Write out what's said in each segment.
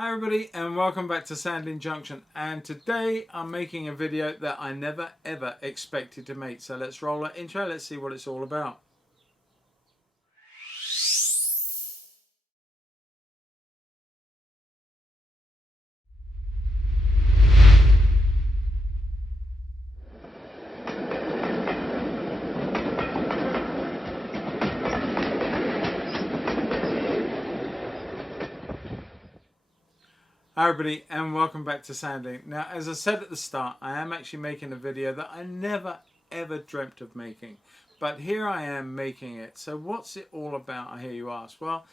Hi everybody and welcome back to Sandling Junction, and today I'm making a video that I never ever expected to make. So let's roll that intro, let's see what it's all about. Hi everybody and welcome back to Sandling. Now, as I said at the start, I am actually making a video that I never ever dreamt of making, but here I am making it. So what's it all about, I hear you ask? Well,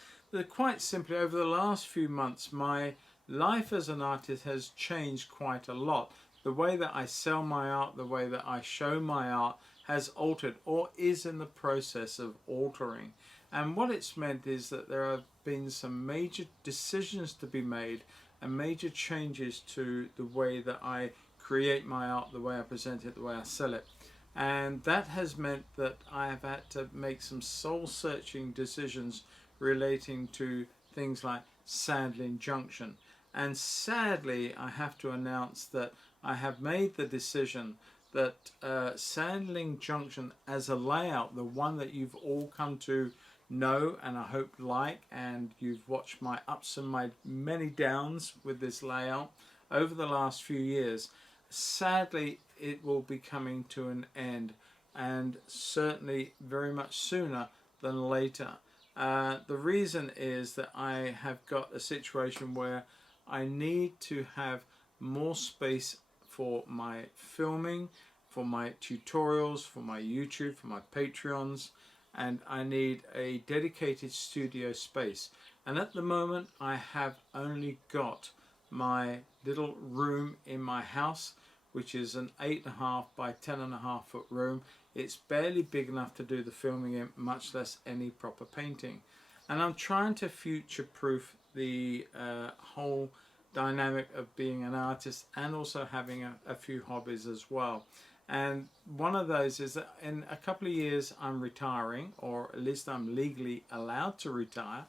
quite simply, over the last few months my life as an artist has changed quite a lot. The way that I sell my art, the way that I show my art has altered, or is in the process of altering. And what it's meant is that there have been some major decisions to be made and major changes to the way that I create my art, the way I present it, the way I sell it. And that has meant that I have had to make some soul-searching decisions relating to things like Sandling Junction. And sadly, I have to announce that I have made the decision that Sandling Junction as a layout, the one that you've all come to know and I hope like, and you've watched my ups and my many downs with this layout over the last few years, sadly it will be coming to an end, and certainly very much sooner than later. The reason is that I have got a situation where I need to have more space for my filming, for my tutorials, for my YouTube, for my Patreons, and I need a dedicated studio space. And at the moment I have only got my little room in my house, which is an 8.5 by 10.5 foot room. It's barely big enough to do the filming in, much less any proper painting. And I'm trying to future-proof the whole dynamic of being an artist and also having a few hobbies as well. And one of those is that in a couple of years I'm retiring, or at least I'm legally allowed to retire,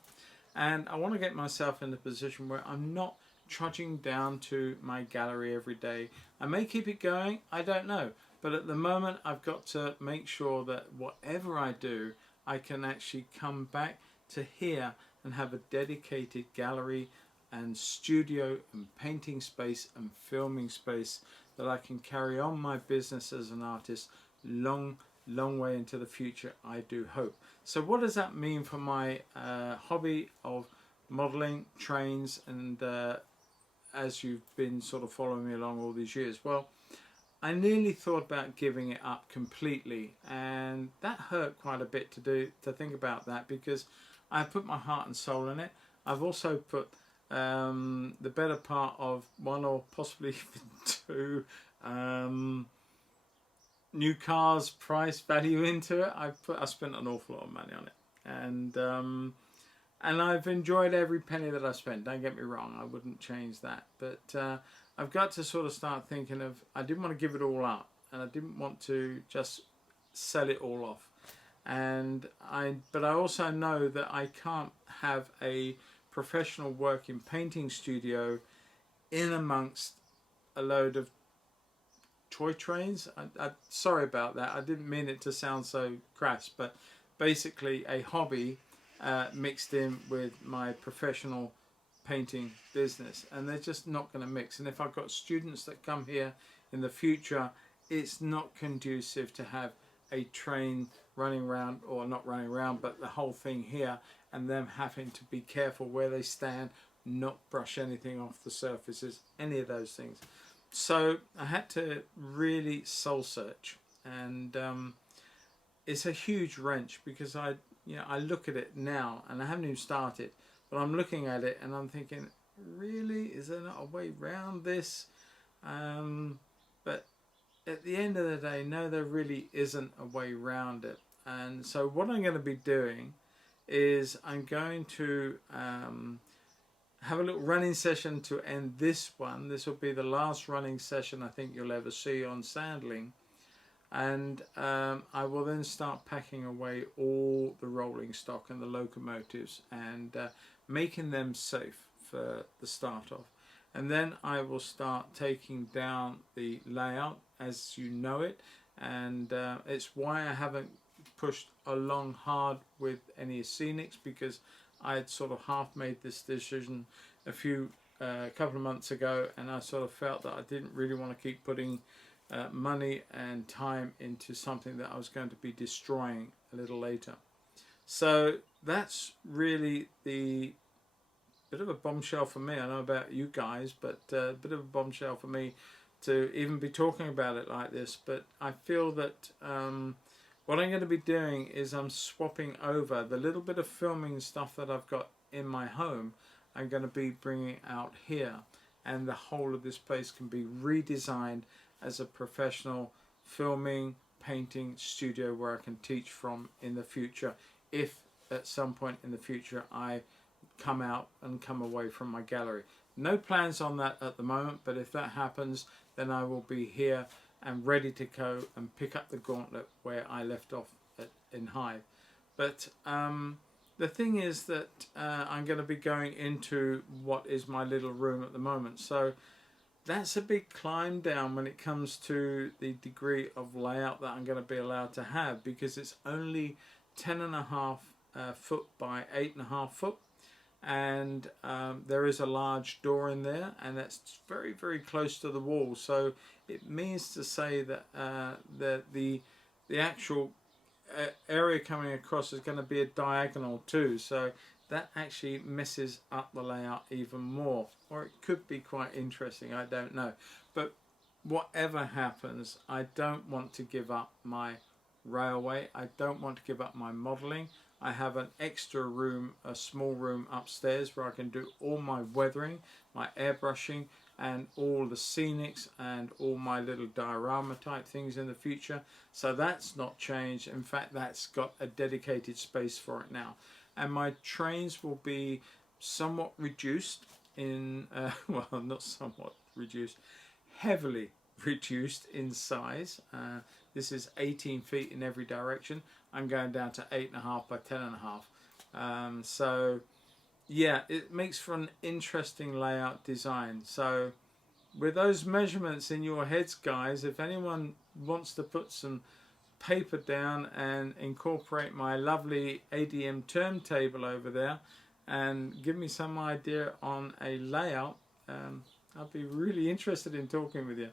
and I want to get myself in a position where I'm not trudging down to my gallery every day. I may keep it going, I don't know, but at the moment I've got to make sure that whatever I do, I can actually come back to here and have a dedicated gallery and studio and painting space and filming space that I can carry on my business as an artist long way into the future, I do hope. So what does that mean for my hobby of modeling, trains, and as you've been sort of following me along all these years? Well, I nearly thought about giving it up completely, and that hurt quite a bit to think about that, because I put my heart and soul in it. I've also put the better part of one or possibly even two new cars price value into it. I spent an awful lot of money on it, and I've enjoyed every penny that I spent. Don't get me wrong, I wouldn't change that, but I've got to sort of start thinking of, I didn't want to give it all up, and I didn't want to just sell it all off. But I also know that I can't have a professional working painting studio in amongst a load of toy trains. Sorry about that, I didn't mean it to sound so crass, but basically a hobby mixed in with my professional painting business, and they're just not going to mix. And if I've got students that come here in the future, it's not conducive to have a train running around, or not running around, but the whole thing here, and them having to be careful where they stand, not brush anything off the surfaces, any of those things. So I had to really soul search, and it's a huge wrench, because I look at it now, and I haven't even started, but I'm looking at it and I'm thinking, really, is there not a way around this? But at the end of the day, no, there really isn't a way around it. And so what I'm going to be doing is I'm going to have a little running session to end this one. This will be the last running session I think you'll ever see on Sandling. And I will then start packing away all the rolling stock and the locomotives, and making them safe the start of. And then I will start taking down the layout as you know it, and it's why I haven't pushed along hard with any scenics, because I had sort of half made this decision a couple of months ago, and I sort of felt that I didn't really want to keep putting money and time into something that I was going to be destroying a little later. So that's really the bit of a bombshell for me. I know about you guys, but a bit of a bombshell for me to even be talking about it like this. But I feel that what I'm going to be doing is I'm swapping over the little bit of filming stuff that I've got in my home. I'm going to be bringing out here, and the whole of this place can be redesigned as a professional filming, painting studio where I can teach from in the future, if at some point in the future I come out and come away from my gallery. No plans on that at the moment, but if that happens, then I will be here and ready to go and pick up the gauntlet where I left off in Hive. But the thing is that I'm going to be going into what is my little room at the moment. So that's a big climb down when it comes to the degree of layout that I'm going to be allowed to have, because it's only 10.5 foot by 8.5 foot. And there is a large door in there, and that's very, very close to the wall. So it means to say that the actual area coming across is going to be a diagonal too. So that actually messes up the layout even more, or it could be quite interesting. I don't know. But whatever happens, I don't want to give up my railway. I don't want to give up my modelling. I have an extra room, a small room upstairs where I can do all my weathering, my airbrushing, and all the scenics and all my little diorama type things in the future. So that's not changed. In fact, that's got a dedicated space for it now. And my trains will be somewhat reduced in, well, not somewhat reduced, heavily reduced in size. This is 18 feet in every direction. I'm going down to 8.5 by 10.5. So yeah, it makes for an interesting layout design. So with those measurements in your heads, guys, if anyone wants to put some paper down and incorporate my lovely ADM turntable over there and give me some idea on a layout, I'd be really interested in talking with you.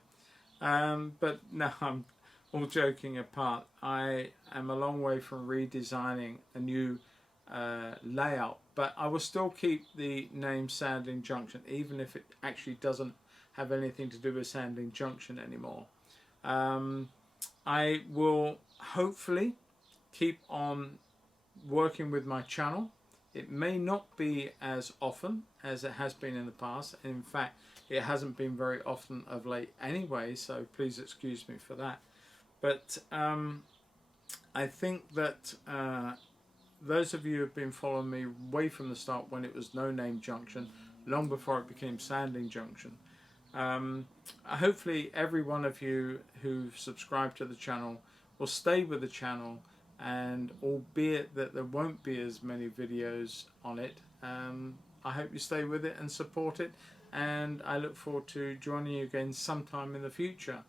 But no, I'm all joking apart. I am a long way from redesigning a new layout, but I will still keep the name Sandling Junction, even if it actually doesn't have anything to do with Sandling Junction anymore. I will hopefully keep on working with my channel. It may not be as often as it has been in the past. In fact, it hasn't been very often of late anyway, so please excuse me for that. But I think that those of you who have been following me way from the start, when it was No Name Junction, long before it became Sandling Junction, hopefully every one of you who've subscribed to the channel will stay with the channel, and albeit that there won't be as many videos on it, I hope you stay with it and support it, and I look forward to joining you again sometime in the future.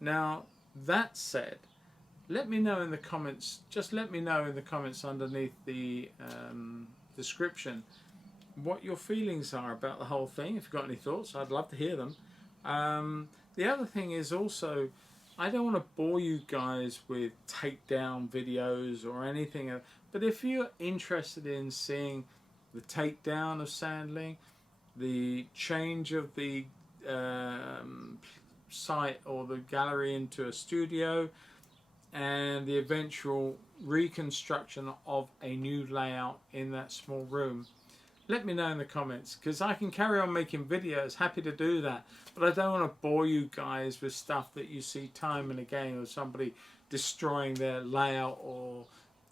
Now, that said, let me know in the comments, just let me know in the comments underneath the description what your feelings are about the whole thing. If you've got any thoughts, I'd love to hear them. The other thing is also, I don't want to bore you guys with takedown videos or anything, but if you're interested in seeing the takedown of Sandling, the change of the site or the gallery into a studio, and the eventual reconstruction of a new layout in that small room, let me know in the comments, because I can carry on making videos, happy to do that, but I don't want to bore you guys with stuff that you see time and again, or somebody destroying their layout or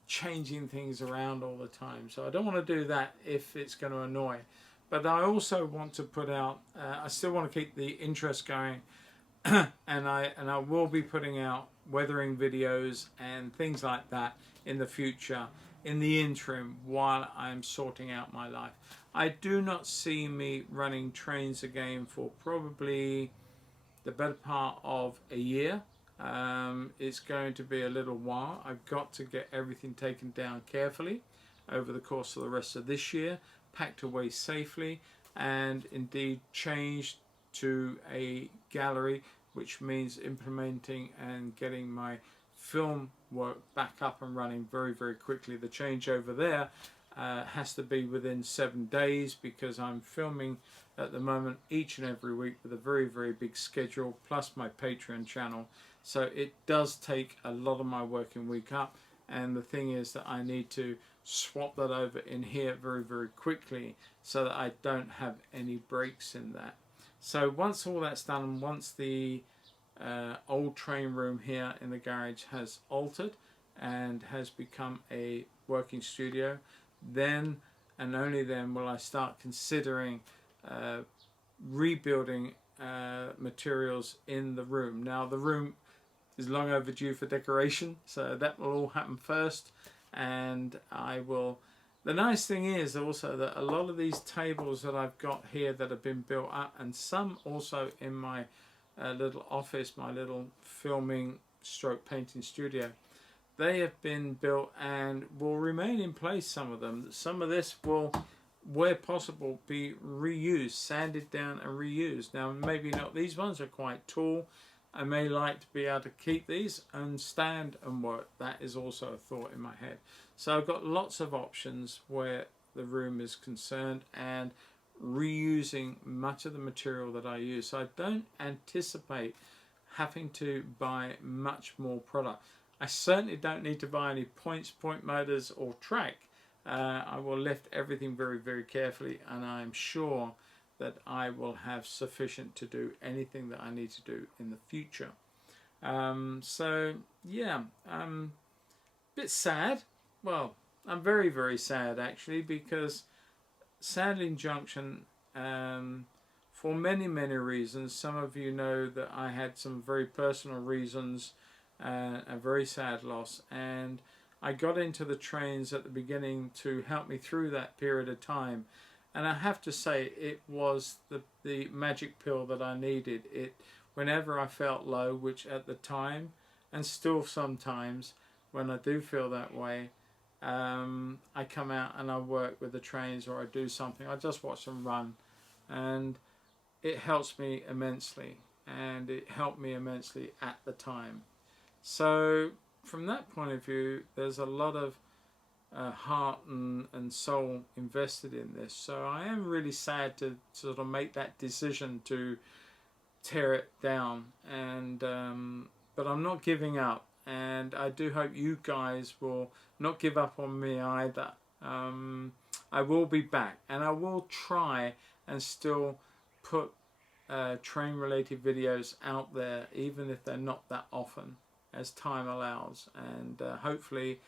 changing things around all the time. So I don't want to do that if it's going to annoy. But I also want to put out, I still want to keep the interest going, and I will be putting out weathering videos and things like that in the future, in the interim, while I'm sorting out my life. I do not see me running trains again for probably the better part of a year. It's going to be a little while. I've got to get everything taken down carefully over the course of the rest of this year, packed away safely, and indeed changed to a gallery, which means implementing and getting my film work back up and running very, very quickly. The changeover there has to be within 7 days, because I'm filming at the moment each and every week with a very, very big schedule, plus my Patreon channel. So it does take a lot of my working week up, and the thing is that I need to swap that over in here very, very quickly so that I don't have any breaks in that. So once all that's done, once the old train room here in the garage has altered and has become a working studio, then and only then will I start considering rebuilding materials in the room. Now the room is long overdue for decoration, so that will all happen first, and I will. The nice thing is also that a lot of these tables that I've got here that have been built up, and some also in my little office, my little filming stroke painting studio, they have been built and will remain in place. Some of them. Some of this will, where possible, be reused, sanded down and reused. Now maybe not, these ones are quite tall. I may like to be able to keep these and stand and work. That is also a thought in my head. So I've got lots of options where the room is concerned, and reusing much of the material that I use. So I don't anticipate having to buy much more product. I certainly don't need to buy any point motors or track. I will lift everything very, very carefully, and I'm sure that I will have sufficient to do anything that I need to do in the future. So yeah, bit sad. Well, I'm very, very sad actually, because Sandling Junction, for many, many reasons. Some of you know that I had some very personal reasons, a very sad loss, and I got into the trains at the beginning to help me through that period of time. And I have to say, it was the magic pill that I needed. Whenever I felt low, which at the time, and still sometimes when I do feel that way, I come out and I work with the trains, or I do something. I just watch them run, and it helps me immensely, and it helped me immensely at the time. So from that point of view, there's a lot of heart and soul invested in this. So I am really sad to sort of make that decision to tear it down, and but I'm not giving up, and I do hope you guys will not give up on me either. I will be back, and I will try and still put train related videos out there, even if they're not that often, as time allows, and hopefully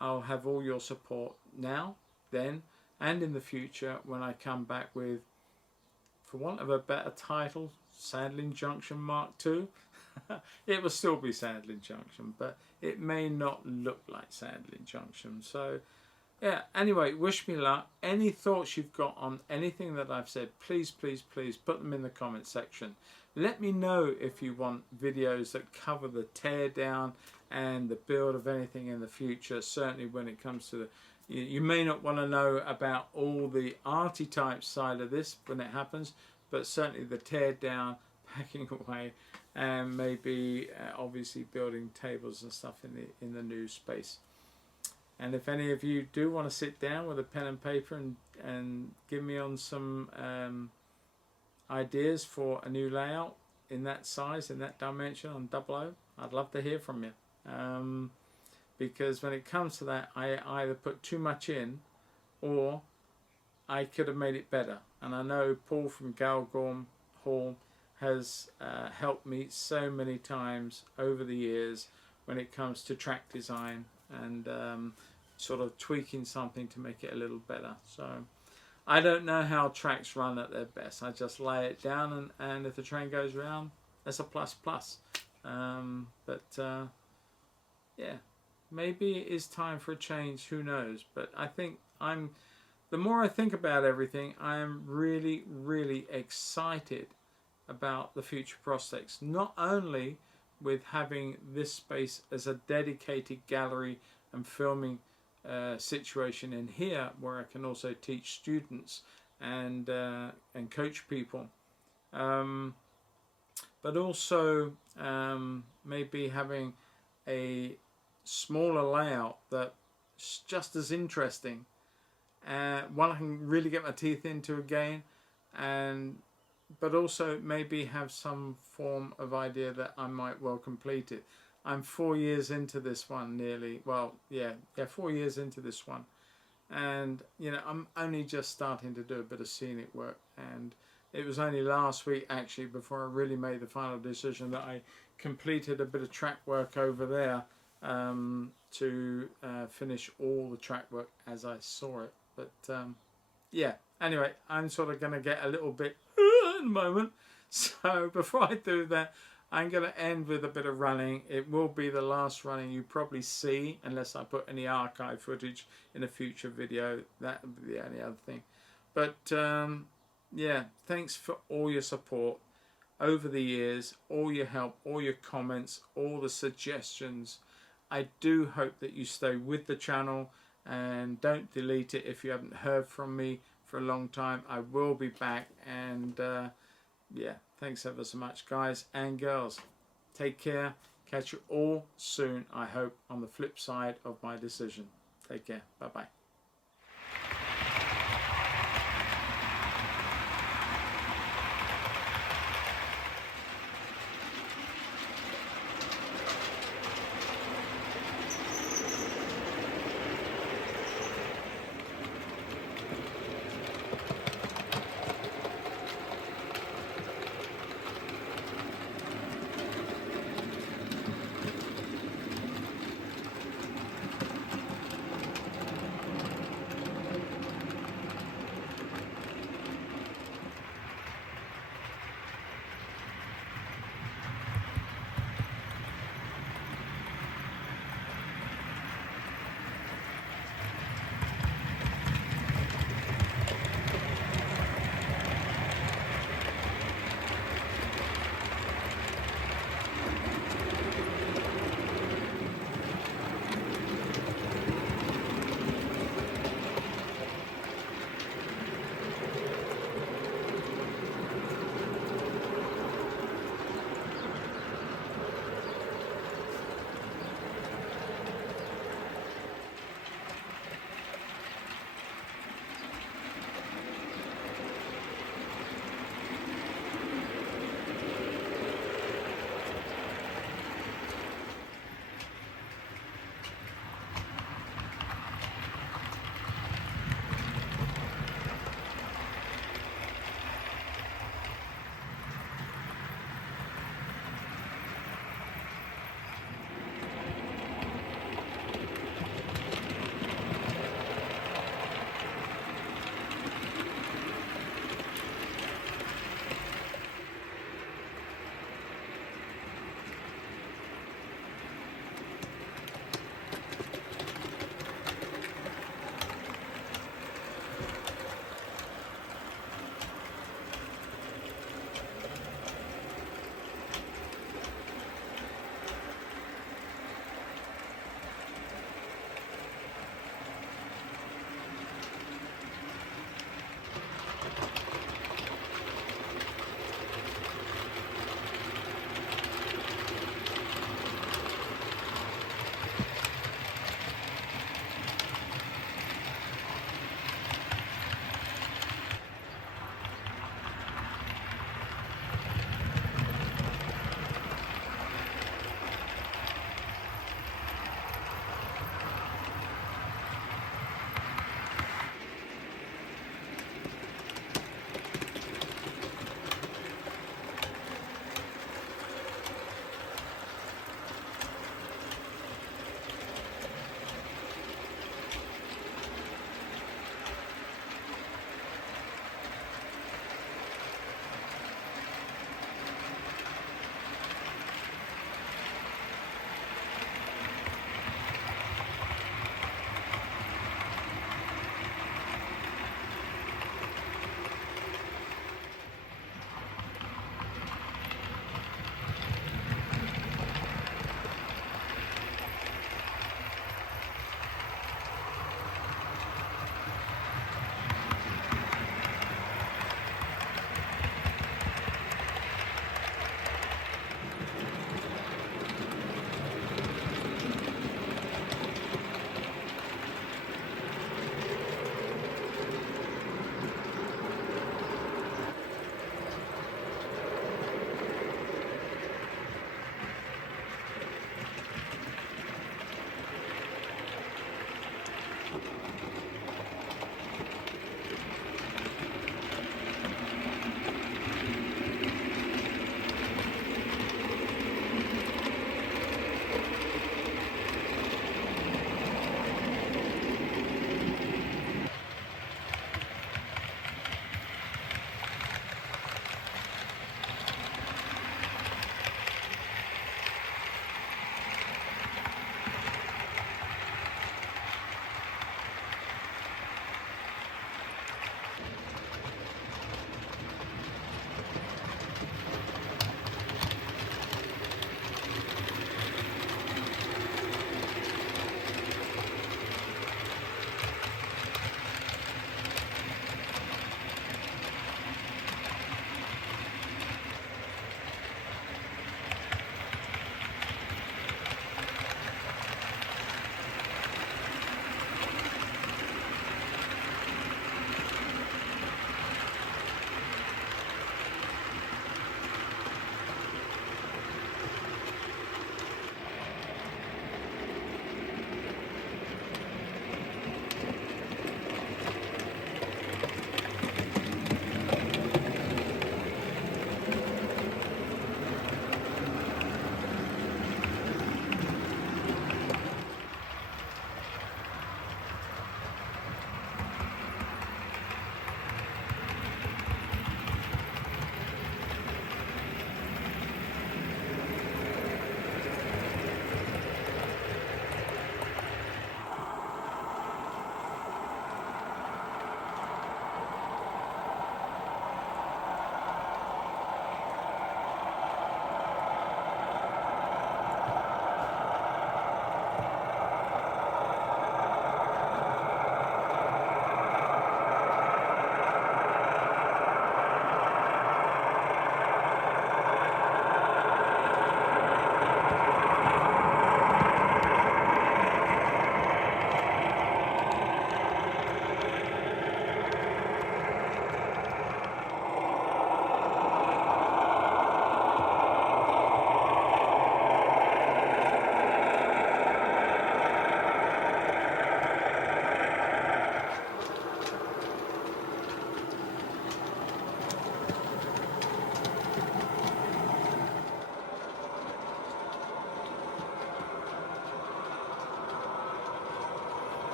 I'll have all your support now, then, and in the future when I come back with, for want of a better title, Sandling Junction Mark II. It will still be Sandling Junction, but it may not look like Sandling Junction. So yeah, anyway, wish me luck. Any thoughts you've got on anything that I've said, please, please, please put them in the comment section. Let me know if you want videos that cover the tear down and the build of anything in the future. Certainly when it comes to you may not want to know about all the arty type side of this when it happens, but certainly the tear down, packing away, and maybe obviously building tables and stuff in the new space. And if any of you do want to sit down with a pen and paper and give me on some ideas for a new layout in that size, in that dimension on 00, I'd love to hear from you. Because when it comes to that, I either put too much in, or I could have made it better. And I know Paul from Galgorm Hall has helped me so many times over the years when it comes to track design and sort of tweaking something to make it a little better. So I don't know how tracks run at their best. I just lay it down, and if the train goes round, that's a plus plus. Yeah, maybe it is time for a change, who knows. But I think I'm the more I think about everything, I am really, really excited about the future prospects. Not only with having this space as a dedicated gallery and filming situation in here, where I can also teach students and coach people, but also maybe having a smaller layout that's just as interesting, one I can really get my teeth into again, but also maybe have some form of idea that I might well complete it. I'm 4 years into this one nearly. Well, yeah, 4 years into this one. And, you know, I'm only just starting to do a bit of scenic work. And it was only last week, actually, before I really made the final decision, that I completed a bit of track work over there to finish all the track work as I saw it. But, yeah, anyway, I'm sort of going to get a little bit in a moment. So before I do that, I'm going to end with a bit of running. It will be the last running you probably see, unless I put any archive footage in a future video. That would be the only other thing. But yeah, thanks for all your support over the years, all your help, all your comments, all the suggestions. I do hope that you stay with the channel and don't delete it if you haven't heard from me for a long time. I will be back, and yeah, thanks ever so much, guys and girls. Take care. Catch you all soon, I hope, on the flip side of my decision. Take care. Bye-bye.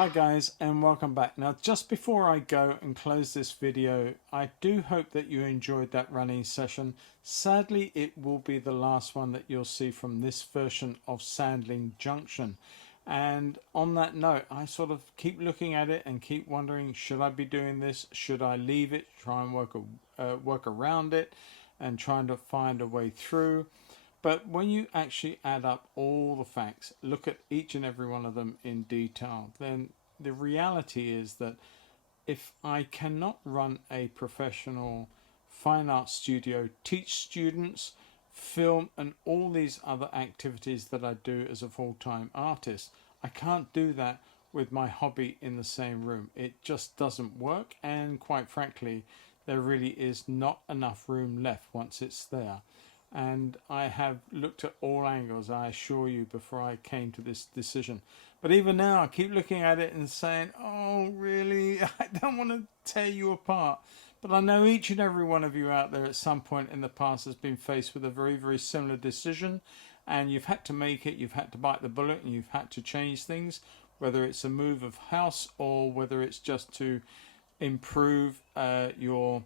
Hi guys, and welcome back. Now just before I go and close this video, I do hope that you enjoyed that running session. Sadly, it will be the last one that you'll see from this version of Sandling Junction. And on that note, I sort of keep looking at it and keep wondering, should I be doing this? Should I leave it, try and work around it and trying to find a way through? But when you actually add up all the facts, look at each and every one of them in detail, then the reality is that if I cannot run a professional fine art studio, teach students, film, and all these other activities that I do as a full-time artist, I can't do that with my hobby in the same room. It just doesn't work, and quite frankly, there really is not enough room left once it's there. And I have looked at all angles, I assure you, before I came to this decision. But even now I keep looking at it and saying, oh really, I don't want to tear you apart. But I know each and every one of you out there at some point in the past has been faced with a very, very similar decision, and you've had to make it, you've had to bite the bullet, and you've had to change things, whether it's a move of house or whether it's just to improve your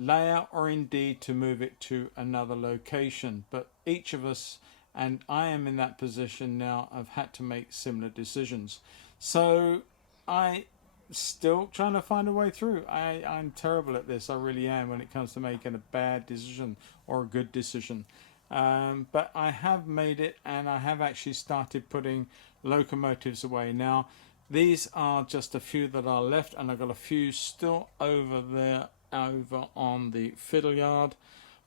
layout, or indeed to move it to another location. But each of us, and I am in that position now, have had to make similar decisions. So I still trying to find a way through. I'm terrible at this, I really am, when it comes to making a bad decision or a good decision. But I have made it, and I have actually started putting locomotives away. Now these are just a few that are left, and I've got a few still over there over on the fiddle yard,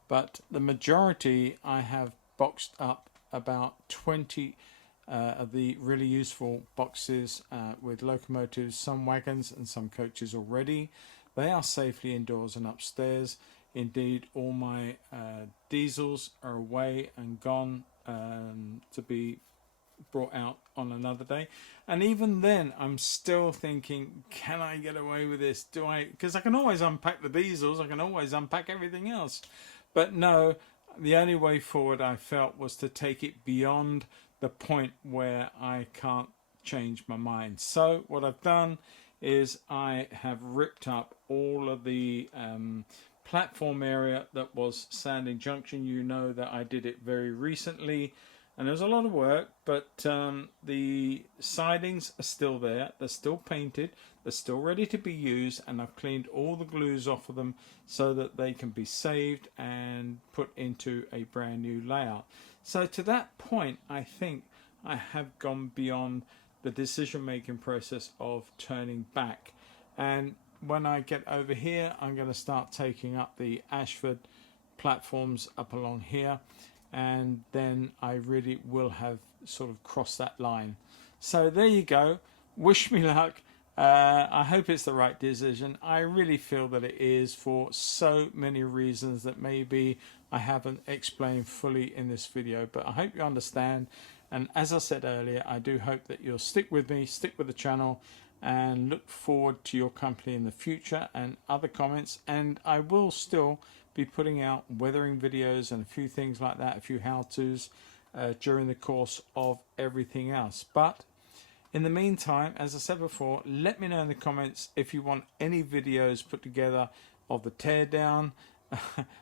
but the majority I have boxed up, about 20 of the really useful boxes with locomotives, some wagons and some coaches already. They are safely indoors and upstairs. Indeed, all my diesels are away and gone to be brought out on another day. And even then I'm still thinking, can I get away with this? Do I? Because I can always unpack the diesels, I can always unpack everything else. But no, the only way forward I felt was to take it beyond the point where I can't change my mind. So what I've done is I have ripped up all of the platform area that was Sandling Junction. You know that I did it very recently, and there was a lot of work, but the sidings are still there, they're still painted, they're still ready to be used, and I've cleaned all the glues off of them so that they can be saved and put into a brand new layout. So to that point, I think I have gone beyond the decision making process of turning back. And when I get over here, I'm going to start taking up the Ashford platforms up along here, and then I really will have sort of crossed that line. So there you go. Wish me luck. I hope it's the right decision. I really feel that it is, for so many reasons that maybe I haven't explained fully in this video, but I hope you understand. And as I said earlier, I do hope that you'll stick with me, stick with the channel, and look forward to your company in the future and other comments. And I will still be putting out weathering videos and a few things like that, a few how-tos during the course of everything else. But in the meantime, as I said before, let me know in the comments if you want any videos put together of the teardown.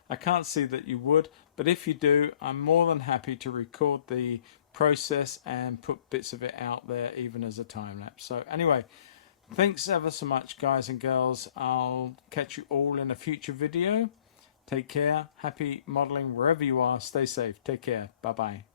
I can't see that you would, but if you do, I'm more than happy to record the process and put bits of it out there, even as a time lapse. So anyway, thanks ever so much, guys and girls. I'll catch you all in a future video. Take care. Happy modeling wherever you are. Stay safe. Take care. Bye bye.